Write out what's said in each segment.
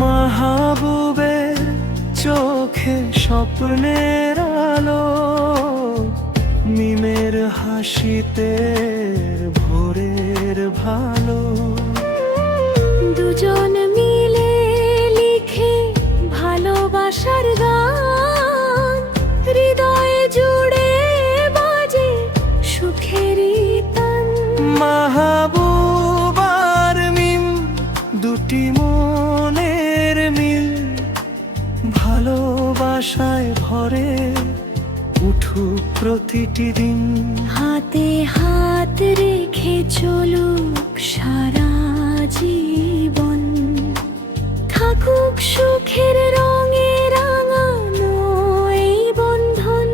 মাহবুবের চোখে স্বপ্নের আলো, মিমের হাসিতে ভোরের ভালো। দুজন মিলে লিখে ভালোবাসার গান, হৃদয়ে জুড়ে বাজে সুখেরই তান। মাহবুব আর মিম দুটি মনের মিল, ভালোবাসায় ভরে উঠুক প্রতিটি দিন। হাতে হাত রেখে চলুক সারা জীবন, থাকুক সুখের রঙে রাঙানো এই বন্ধন।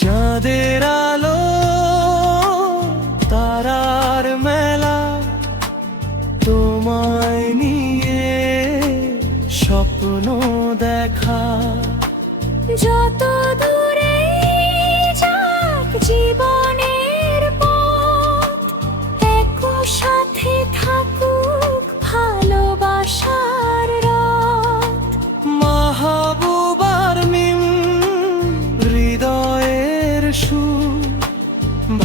চাঁদের আলো তারার মেলা, তোমায় নিয়ে স্বপ্ন দেখা। যত দূরে যাক জীবনের পথ, একই সাথে থাকুক ভালোবাসার রথ। মাহবুব আর মিম হৃদয়ের সুর,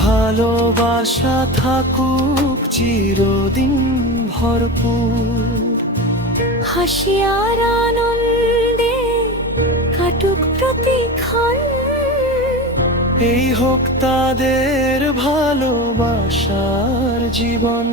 ভালোবাসা থাকুক চিরদিন ভরপুর। হাসি আর আনন্দে কাটুক প্রতিক্ষণ, এই হোক তাদের ভালোবাসার জীবন।